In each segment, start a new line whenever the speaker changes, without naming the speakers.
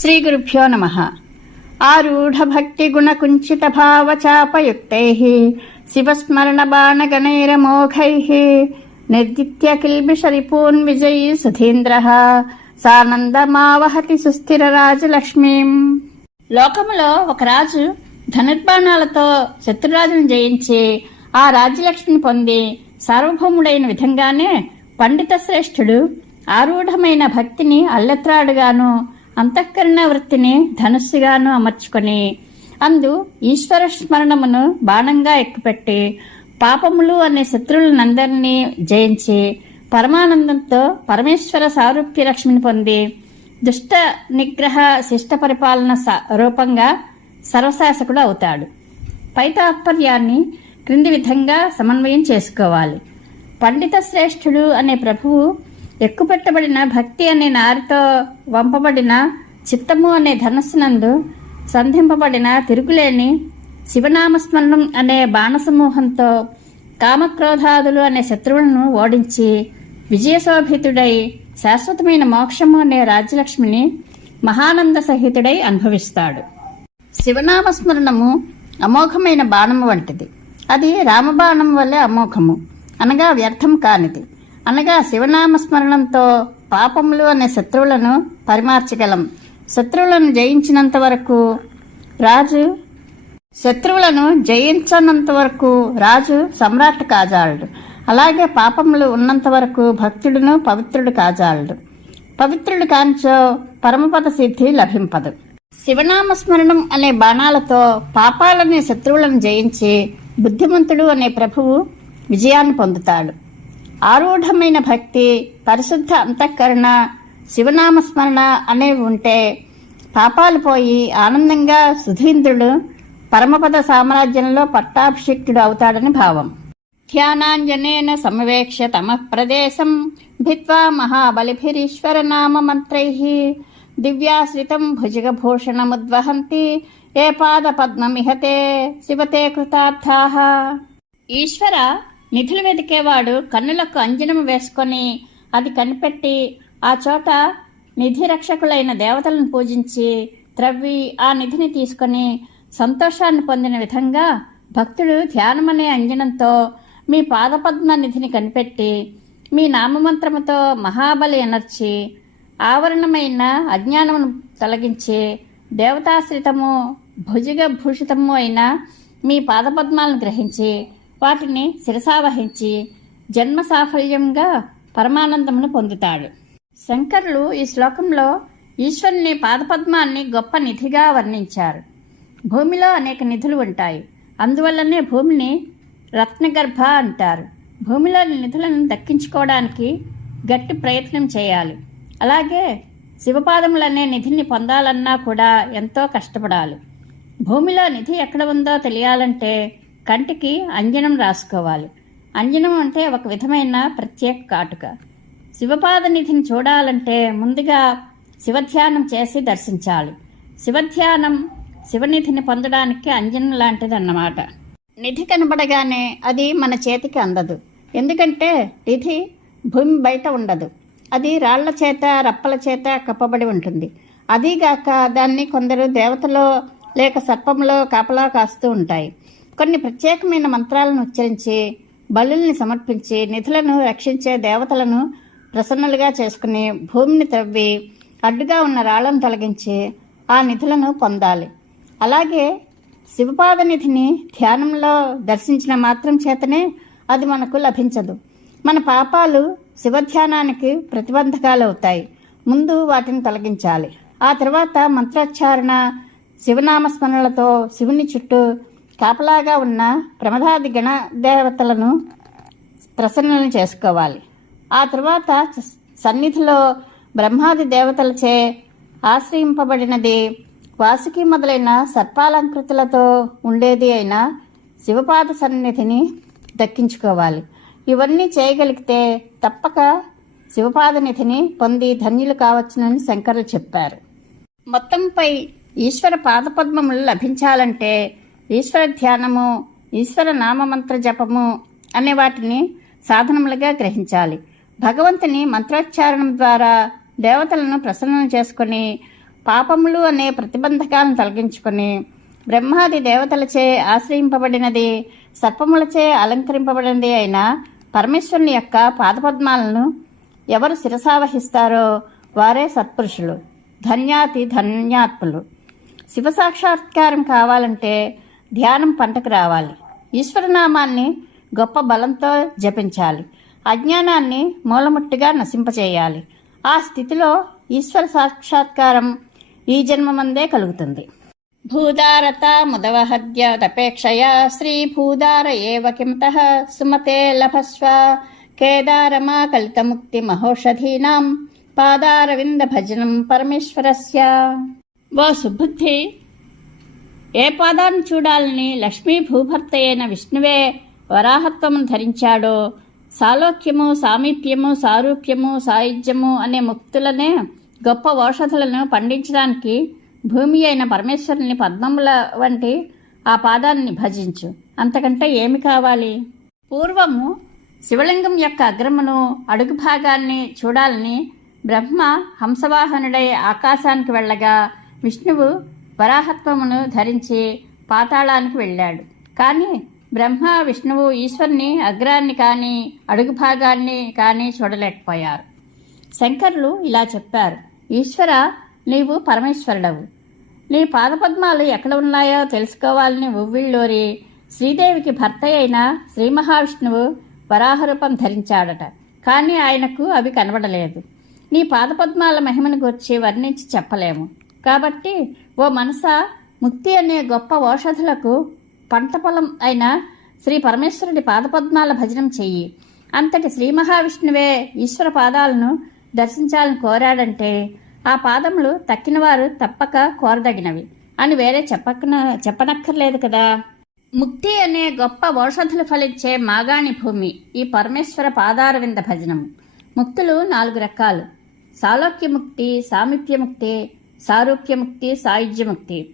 శ్రీ గురుభ్యో నమ. ఆరూఢ భక్తి గుణ కుంచిత భావ చాపయుక్తై శివస్మరణ బాణగణైరమోఘై నిర్దిత్య కిల్బిషరిపూన్ విజయీ సుధీంద్ర సానందమావహతి సుస్థిర రాజలక్ష్మీం లోకములో ఒక రాజు ధనుర్బాణాలతో శత్రురాజును జయించి ఆ రాజ్యలక్ష్మిని పొంది సార్వభౌముడైన విధంగానే పండిత శ్రేష్ఠుడు ఆరూఢమైన భక్తిని అల్లెత్రాడుగాను అంతఃకరణ వృత్తిని ధనుస్సుగాను అమర్చుకొని అందు ఈశ్వర స్మరణమును బాణంగా ఎక్కుపెట్టి పాపములు అనే శత్రువులనందరినీ జయించి పరమానందంతో పరమేశ్వర సారూప్య లక్ష్మిని పొంది దుష్ట నిగ్రహ శిష్ట పరిపాలన స- రూపంగా సర్వశాసకుడు అవుతాడు. పై తాత్పర్యాన్ని క్రింది విధంగా సమన్వయం చేసుకోవాలి. పండిత శ్రేష్ఠుడు అనే ప్రభువు ఎక్కుపెట్టబడిన భక్తి అనే నారితో వంపబడిన చిత్తము అనే ధనస్సునందు సంధింపబడిన తిరుగులేని శివనామస్మరణం అనే బాణసమూహంతో కామక్రోధాదులు అనే శత్రువులను ఓడించి విజయశోభితుడై శాశ్వతమైన మోక్షము అనే రాజ్యలక్ష్మిని మహానంద సహితుడై అనుభవిస్తాడు. శివనామస్మరణము అమోఘమైన బాణము వంటిది. అది రామబాణం వల్లే అమోఘము. అనగా వ్యర్థం కానిది. అనగా శివనామస్మరణంతో పాపములు అనే శత్రువులను పరిమార్చగలం. శత్రువులను జయించినంత వరకు రాజు శత్రువులను జయించనంత వరకు రాజు సమ్రాట్ కాజాలడు. అలాగే పాపములు ఉన్నంత వరకు భక్తుడును పవిత్రుడు కాజాలడు. పవిత్రుడు కాంచో పరమపద సిద్ధి లభింపదు. శివనామ స్మరణం అనే బాణాలతో పాపాలనే శత్రువులను జయించి బుద్ధిమంతుడు అనే ప్రభువు విజయాన్ని పొందుతాడు. ఆరూఢమైన భక్తి పరిశుద్ధ అంతఃకరణ శివనామస్మరణ అనేవి ఉంటే పాపాలు పోయి ఆనందంగా సుధీంద్రుడు పరమపద సామ్రాజ్యంలో పట్టాభిషిక్తుడు అవుతాడని భావం. ధ్యానాంజనేన సమవేక్ష తమ ప్రదేశం భిత్వా మహాబలిభిరీశ్వర నామ మంత్రై దివ్యాశ్రితం భుజగభూషణముద్వహంతి ఏ పాద పద్మమిహతే శివతే కృతార్థా. ఈశ్వర నిధులు వెతికేవాడు కన్నులకు అంజనము వేసుకొని అది కనిపెట్టి ఆ చోట నిధి రక్షకులైన దేవతలను పూజించి త్రవ్వి ఆ నిధిని తీసుకొని సంతోషాన్ని పొందిన విధంగా భక్తుడు ధ్యానమనే అంజనంతో మీ పాదపద్మ నిధిని కనిపెట్టి మీ నామమంత్రముతో మహాబలి ఎనర్చి ఆవరణమైన అజ్ఞానమును తొలగించి దేవతాశ్రితము భుజగ భూషితము అయిన మీ పాదపద్మాలను గ్రహించి వాటిని శిరసావహించి జన్మ సాఫల్యంగా పరమానందమును పొందుతాడు. శంకరులు ఈ శ్లోకంలో ఈశ్వరుని పాదపద్మాన్ని గొప్ప నిధిగా వర్ణించారు. భూమిలో అనేక నిధులు ఉంటాయి. అందువల్లనే భూమిని రత్నగర్భ అంటారు. భూమిలోని నిధులను దక్కించుకోవడానికి గట్టి ప్రయత్నం చేయాలి. అలాగే శివపాదములనే నిధిని పొందాలన్నా కూడా ఎంతో కష్టపడాలి. భూమిలో నిధి ఎక్కడ ఉందో తెలియాలంటే కంటికి అంజనం రాసుకోవాలి. అంజనం అంటే ఒక విధమైన ప్రత్యేక కాటుక. శివపాద నిధిని చూడాలంటే ముందుగా శివధ్యానం చేసి దర్శించాలి. శివధ్యానం శివనిధిని పొందడానికి అంజనం లాంటిది అన్నమాట నిధి కనబడగానే అది మన చేతికి అందదు. ఎందుకంటే నిధి భూమి బయట ఉండదు. అది రాళ్ళ చేత రప్పల చేత కప్పబడి ఉంటుంది. అదీగాక దాన్ని కొందరు దేవతలో లేక సర్పంలో కాపలా కాస్తూ ఉంటాయి. కొన్ని ప్రత్యేకమైన మంత్రాలను ఉచ్చరించి బలుల్ని సమర్పించి నిధులను రక్షించే దేవతలను ప్రసన్నులుగా చేసుకుని భూమిని త్రవ్వి అడ్డుగా ఉన్న రాళ్ళను తొలగించి ఆ నిధులను పొందాలి. అలాగే శివపాద నిధిని ధ్యానంలో దర్శించిన మాత్రం చేతనే అది మనకు లభించదు. మన పాపాలు శివధ్యానానికి ప్రతిబంధకాలు అవుతాయి ముందు వాటిని తొలగించాలి. ఆ తర్వాత మంత్రోచ్చారణ శివనామస్మరణలతో శివుని చుట్టూ కాపలాగా ఉన్న ప్రమదాది గణ దేవతలను ప్రసన్నలు చేసుకోవాలి. ఆ తర్వాత సన్నిధిలో బ్రహ్మాది దేవతలచే ఆశ్రయింపబడినది వాసుకి మొదలైన సర్పాలంకృతులతో ఉండేది అయిన శివపాద సన్నిధిని దక్కించుకోవాలి. ఇవన్నీ చేయగలిగితే తప్పక శివపాద నిధిని పొంది ధన్యులు కావచ్చునని శంకరులు చెప్పారు. మొత్తంపై ఈశ్వర పాదపద్మములు లభించాలంటే ఈశ్వర ధ్యానము ఈశ్వర నామమంత్ర జపము అనే వాటిని సాధనములుగా గ్రహించాలి. భగవంతుని మంత్రోచ్చారణం ద్వారా దేవతలను ప్రసన్నం చేసుకొని పాపములు అనే ప్రతిబంధకాలను తొలగించుకొని బ్రహ్మాది దేవతలచే ఆశ్రయింపబడినది సర్పములచే అలంకరింపబడినది అయిన పరమేశ్వరుని యొక్క పాదపద్మాలను ఎవరు శిరసావహిస్తారో వారే సత్పురుషులు. ధన్యాతి ధన్యాత్ములు. శివ సాక్షాత్కారం కావాలంటే ధ్యానం పంటకు రావాలి. ఈశ్వరనామాన్ని గొప్ప బలంతో జపించాలి. అజ్ఞానాన్ని మూలముట్టుగా నశింపచేయాలి. ఆ స్థితిలో ఈశ్వర సాక్షాత్కారం ఈ జన్మమందే కలుగుతుంది. భూదారత ముదవహద్యదపేక్షయా శ్రీ భూదార ఏవ కిమత సుమతే లభస్వ కేదారమా కలితముక్తి మహోషధీనాం పాదారవింద భజనం పరమేశ్వరస్య. ఓ సుబుద్ధి ఏ పాదాన్ని చూడాలని లక్ష్మీ భూభర్త అయిన విష్ణువే వరాహత్వము ధరించాడో? సాలోక్యము సామీప్యము సారూప్యము సాయుధ్యము అనే ముక్తులనే గొప్ప ఔషధులను పండించడానికి భూమి అయిన పరమేశ్వరుని పద్మముల వంటి ఆ పాదాన్ని భజించు. అంతకంటే ఏమి కావాలి? పూర్వము శివలింగం యొక్క అగ్రమును అడుగు భాగాన్ని చూడాలని బ్రహ్మ హంసవాహనుడై ఆకాశానికి వెళ్ళగా విష్ణువు వరాహత్వమును ధరించి పాతాళానికి వెళ్ళాడు. కానీ బ్రహ్మ విష్ణువు ఈశ్వరుని అగ్రాన్ని కానీ అడుగు భాగాన్ని కానీ చూడలేకపోయారు. శంకర్లు ఇలా చెప్పారు. ఈశ్వర నీవు పరమేశ్వరుడవు. నీ పాదపద్మాలు ఎక్కడ ఉన్నాయో తెలుసుకోవాలని ఉవ్విళ్ళోరి శ్రీదేవికి భర్త అయిన శ్రీ మహావిష్ణువు వరాహరూపం ధరించాడట. కానీ ఆయనకు అవి కనబడలేదు. నీ పాదపద్మాల మహిమను గురించి వర్ణించి చెప్పలేము. కాబట్టి ఓ మనస ముక్తి అనే గొప్ప ఔషధులకు పంట పొలం అయిన శ్రీ పరమేశ్వరుడి పాదపద్మాల భజనం చెయ్యి. అంతటి శ్రీ మహావిష్ణువే ఈశ్వర పాదాలను దర్శించాలని కోరాడంటే ఆ పాదములు తక్కినవారు తప్పక కోరదగినవి అని వేరే చెప్పకన చెప్పనక్కర్లేదు కదా. ముక్తి అనే గొప్ప ఔషధులు ఫలించే మాగాణి భూమి ఈ పరమేశ్వర పాదారవింద భజనము. ముక్తులు నాలుగు రకాలు. సాలోక్యముక్తి సామీప్యముక్తి సారూప్యముక్తి సాయుధ్యముక్తి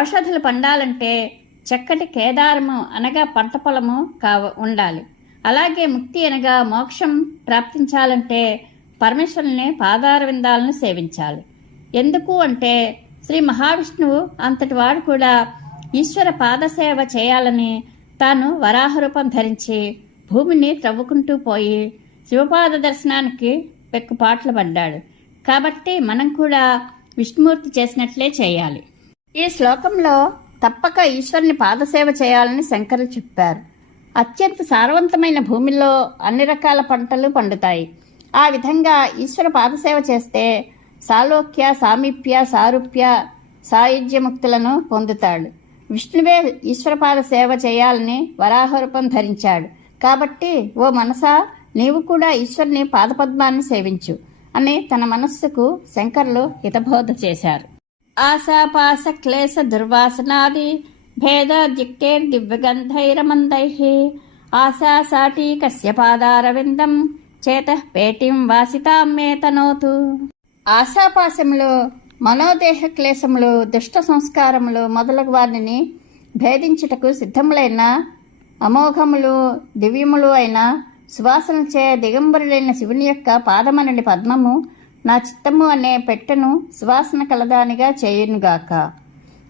ఔషధులు పండాలంటే చక్కటి కేదారము అనగా పంట పొలము కావ ఉండాలి. అలాగే ముక్తి అనగా మోక్షం ప్రాప్తించాలంటే పరమేశ్వరుని పాదార విందాలను సేవించాలి. ఎందుకు అంటే శ్రీ మహావిష్ణువు అంతటి వాడు కూడా ఈశ్వర పాదసేవ చేయాలని తాను వరాహ రూపం ధరించి భూమిని త్రవ్వుకుంటూ పోయి శివపాద దర్శనానికి పెక్కుపాట్లు పడ్డాడు. కాబట్టి మనం కూడా విష్ణుమూర్తి చేసినట్లే చేయాలి. ఈ శ్లోకంలో తప్పక ఈశ్వరుని పాదసేవ చేయాలని శంకరులు చెప్పారు. అత్యంత సారవంతమైన భూమిలో అన్ని రకాల పంటలు పండుతాయి. ఆ విధంగా ఈశ్వర పాదసేవ చేస్తే సాలోక్య సామీప్య సారూప్య సాయుధ్యముక్తులను పొందుతాడు. విష్ణువే ఈశ్వరపాద సేవ చేయాలని వరాహరూపం ధరించాడు. కాబట్టి ఓ మనసా నీవు కూడా ఈశ్వరుని పాదపద్మాన్ని సేవించు. అని తన మనస్సుకు శంకర్లు హితబోధ చేశారు. ఆశాపాస క్లేశ దుర్వాసనాది భేద దిక్కేర్ దివ్యగంధైరమందై ఆశా సాటి పాదారవిందం చేత పేటిం వాసితాం మే తనోతు. ఆశాపాశములు మనోదేహ క్లేశములు దుష్ట సంస్కారములు మొదలగు వారిని భేదించుటకు సిద్ధములైన అమోఘములు దివ్యములు అయిన సువాసనచే దిగంబరులైన శివుని యొక్క పాదమనని పద్మము నా చిత్తము అనే పెట్టెను సువాసన కలదానిగా చేయునుగాక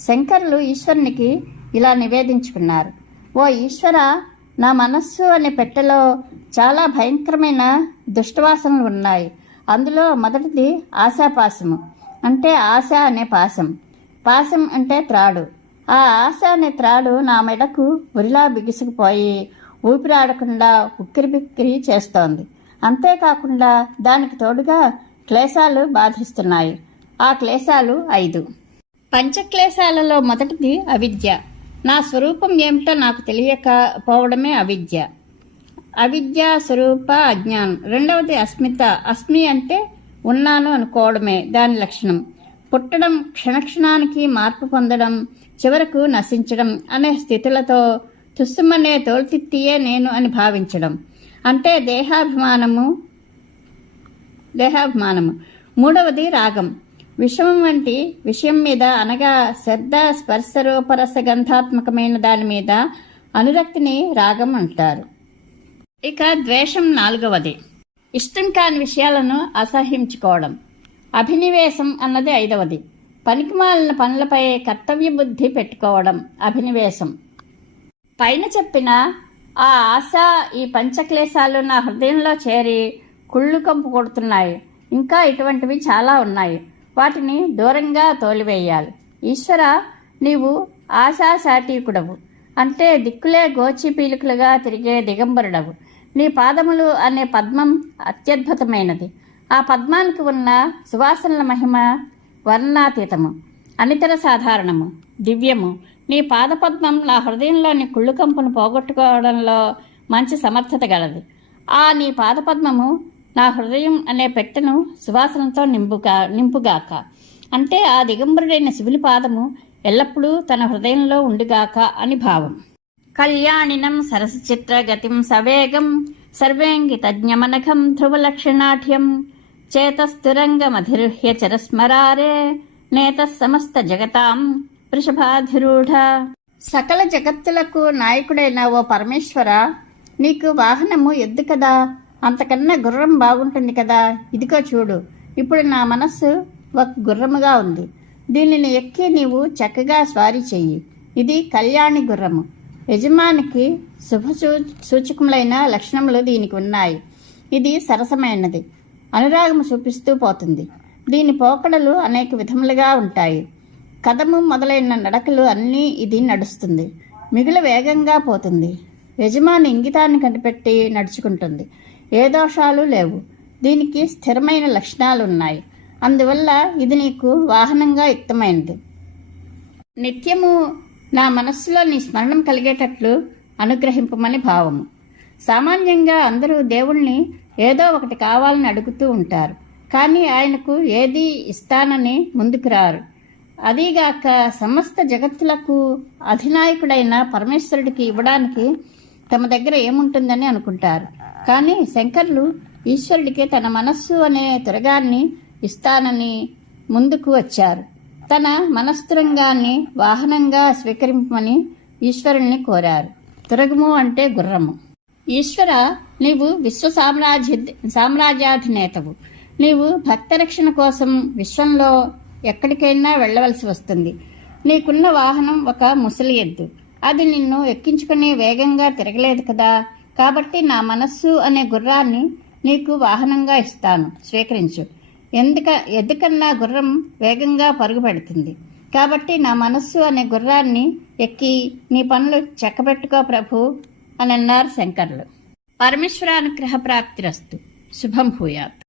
శంకరులు ఈశ్వరునికి ఇలా నివేదించుకున్నారు. ఓ ఈశ్వర నా మనస్సు అనే పెట్టెలో చాలా భయంకరమైన దుష్టవాసనలు ఉన్నాయి. అందులో మొదటిది ఆశాపాశము. అంటే ఆశ అనే పాశం. పాశం అంటే త్రాడు. ఆ ఆశ అనే త్రాడు నా మెడకు ఉరిలా బిగుసుకుపోయి ఊపిరాడకుండా ఉక్కిరి బిక్కిరి చేస్తోంది. అంతేకాకుండా దానికి తోడుగా క్లేశాలు బాధిస్తున్నాయి. ఆ క్లేశాలు ఐదు. పంచక్లేశాలలో మొదటిది అవిద్య. నా స్వరూపం ఏమిటో నాకు తెలియకపోవడమే అవిద్య. అవిద్య స్వరూప అజ్ఞానం. రెండవది అస్మిత. అస్మి అంటే ఉన్నాను అనుకోవడమే దాని లక్షణం. పుట్టడం క్షణక్షణానికి మార్పు పొందడం చివరకు నశించడం అనే స్థితులతో తుస్సుమనే తోల్తిత్తియే నేను అని భావించడం. అంటే దేహాభిమానము దేహాభిమానము. మూడవది రాగం. విషమం వంటి విషయం మీద అనగా శ్రద్ధ స్పర్శరూపరస గంధాత్మకమైన దాని మీద అనురక్తిని రాగం అంటారు. ఇక ద్వేషం నాలుగవది. ఇష్టం కాని విషయాలను అసహించుకోవడం అభినివేశం అన్నది ఐదవది. పనికిమాలిన పనులపై కర్తవ్య బుద్ధి పెట్టుకోవడం అభినివేశం. పైన చెప్పిన ఆ ఆశ ఈ పంచక్లేశాలు నా హృదయంలో చేరి కుళ్ళు కంపు కొడుతున్నాయి. ఇంకా ఇటువంటివి చాలా ఉన్నాయి. వాటిని దూరంగా తోలివేయాలి. ఈశ్వర నీవు ఆశాశాటీకుడవు. అంటే దిక్కులే గోచి పీలుకలుగా తిరిగే దిగంబరుడవు. నీ పాదములు అనే పద్మం అత్యద్భుతమైనది. ఆ పద్మానికి ఉన్న సువాసనల మహిమ వర్ణాతీతము. అనితర సాధారణము. దివ్యము. నీ పాదపద్మం నా హృదయంలోని కుళ్ళు కంపును పోగొట్టుకోవడంలో మంచి సమర్థత గలది. ఆ నీ పాదపద్మము నా హృదయం అనే పెట్టెను సువాసనతో నింపుగా నింపుగాక. అంటే ఆ దిగంబరుడైన శివుని పాదము ఎల్లప్పుడూ తన హృదయంలో ఉండుగాక అని భావం. కళ్యాణినం సరసచిత్ర గతిం సవేగం సర్వేంగితజ్ఞమనఘం ధ్రువలక్షణాఠ్యం చేతస్థురంగమధిరుహ్య చరస్మరారే నేత సమస్త జగతాం వృషభాధిరూఢ. సకల జగత్తులకు నాయకుడైన ఓ పరమేశ్వర నీకు వాహనము ఎద్దు కదా? అంతకన్నా గుర్రం బాగుంటుంది కదా? ఇదిగో చూడు ఇప్పుడు నా మనస్సు ఒక గుర్రముగా ఉంది. దీనిని ఎక్కి నీవు చక్కగా స్వారీ చెయ్యి. ఇది కళ్యాణి గుర్రము. యజమానికి శుభ సూ- సూచకములైన లక్షణములు దీనికి ఉన్నాయి. ఇది సరసమైనది. అనురాగము చూపిస్తూ పోతుంది. దీని పోకడలు అనేక విధములుగా ఉంటాయి. కథము మొదలైన నడకలు అన్నీ ఇది నడుస్తుంది. మిగులు వేగంగా పోతుంది. యజమాని ఇంగితాన్ని కనిపెట్టి నడుచుకుంటుంది. ఏ దోషాలు లేవు. దీనికి స్థిరమైన లక్షణాలు ఉన్నాయి అందువల్ల ఇది నీకు వాహనంగా యుక్తమైనది. నిత్యము నా మనస్సులో నీ స్మరణం కలిగేటట్లు అనుగ్రహింపమని భావము. సామాన్యంగా అందరూ దేవుణ్ణి ఏదో ఒకటి కావాలని అడుగుతూ ఉంటారు. కానీ ఆయనకు ఏది ఇస్తానని ముందుకు రారు. అదీగాక సమస్త జగత్తులకు అధినాయకుడైన పరమేశ్వరుడికి ఇవ్వడానికి తమ దగ్గర ఏముంటుందని అనుకుంటారు. కానీ శంకర్లు ఈశ్వరుడికి తన మనస్సు అనే తురగాన్ని ఇస్తానని ముందుకు వచ్చారు. తన మనస్తురంగాన్ని వాహనంగా స్వీకరింపమని ఈశ్వరుణ్ణి కోరారు. తురగము అంటే గుర్రము. ఈశ్వర నీవు విశ్వ సామ్రాజ్య సామ్రాజ్యాధినేతవు. నీవు భక్తరక్షణ కోసం విశ్వంలో ఎక్కడికైనా వెళ్ళవలసి వస్తుంది. నీకున్న వాహనం ఒక ముసలి ఎద్దు. అది నిన్ను ఎక్కించుకుని వేగంగా తిరగలేదు కదా. కాబట్టి నా మనస్సు అనే గుర్రాన్ని నీకు వాహనంగా ఇస్తాను. స్వీకరించు. ఎందుక ఎద్దుకన్నా గుర్రం వేగంగా పరుగు పెడుతుంది కాబట్టి నా మనస్సు అనే గుర్రాన్ని ఎక్కి నీ పనులు చెక్కబెట్టుకో ప్రభు అని అన్నారు శంకర్లు. పరమేశ్వరానుగ్రహ ప్రాప్తిరస్తు. శుభం భూయాత్.